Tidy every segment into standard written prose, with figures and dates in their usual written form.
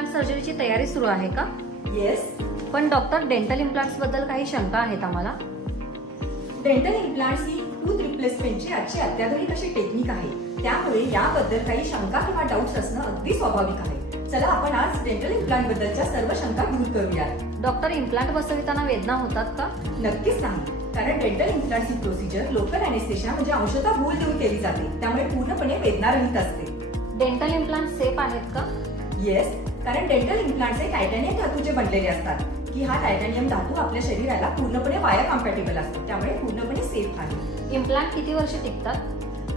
Implant सर्जरीची तयारी सुरू आहे का? येस. पण डॉक्टर, डेंटल इम्प्लांट्स बद्दल काही शंका आहेत आम्हाला. डेंटल इम्प्लांट्स ही टूथ रिप्लेसमेंटची आजची अत्याधुनिक अशी टेक्निक आहे. त्यामुळे याबद्दल काही शंका किंवा डाऊट्स असणं अगदी स्वाभाविक आहे. चला आपण आज डेंटल इम्प्लांट बद्दलच्या सर्व शंका दूर करूयात. डॉक्टर, इम्प्लांट बसविताना वेदना होतात का? नक्कीच नाही, कारण डेंटल इम्प्लांट ही प्रोसिजर लोकल अनेस्थेशिया म्हणजे औषधा भूल देऊन केली जाते. त्यामुळे पूर्णपणे वेदनारहित असते. डेंटल इम्प्लांट सेफ आहेत का? येस, कारण डेंटल इम्प्लांट्स हे टायटॅनियम धातूचे बनलेले असतात की हा टायटॅनियम धातू आपल्या शरीराला पूर्णपणे वाया कॉम्पॅटेबल असतो. त्यामुळे पूर्णपणे सेफ आहे. इम्प्लांट किती वर्ष टिकतात?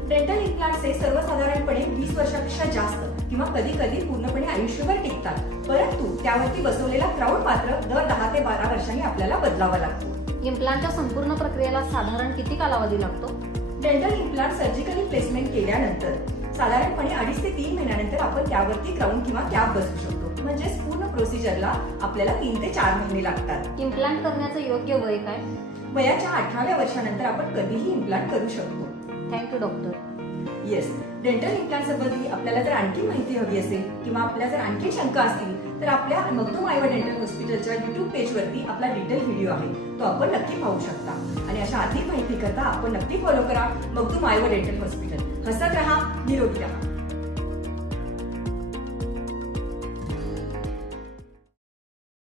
डेंटल इम्प्लांट्स हे सर्वसाधारणपणे 20 वर्षापेक्षा जास्त किंवा कधी कधी पूर्णपणे आयुष्यभर टिकतात. परंतु त्यावरती बसवलेला क्राऊन मात्र दर 10 ते 12 वर्षांनी आपल्याला बदलावा लागतो. इम्प्लांटच्या संपूर्ण प्रक्रियेला साधारण किती कालावधी लागतो? डेंटल इम्प्लांट सर्जिकली प्लेसमेंट केल्यानंतर साधारणपणे 2.5 ते 3 महिन्यानंतर आपण त्यावरती क्राऊन किंवा कॅप बसवू शकतो. म्हणजेच पूर्ण प्रोसिजरला आपल्याला 3 ते 4 महिने लागतात. इम्प्लांट करण्याचं योग्य वय काय? वयाच्या 18व्या वर्षानंतर आपण कधीही इम्प्लांट करू शकतो. Thank you doctor. Yes, dental implant संबंधी आपल्याला जर आणखी माहिती हवी असेल किंवा आपल्या जर आणखी शंका असतील तर आपल्या मगदूम आयवा डेंटल हॉस्पिटलच्या YouTube पेजवरती आपला डिटेल व्हिडिओ आहे, तो आपण नक्की पाहू शकता. आणि अशा अधिक माहिती करता आपण नक्की फॉलो करा मगदूम आयवा डेंटल हॉस्पिटल. हसत रहा, निरोगी रहा.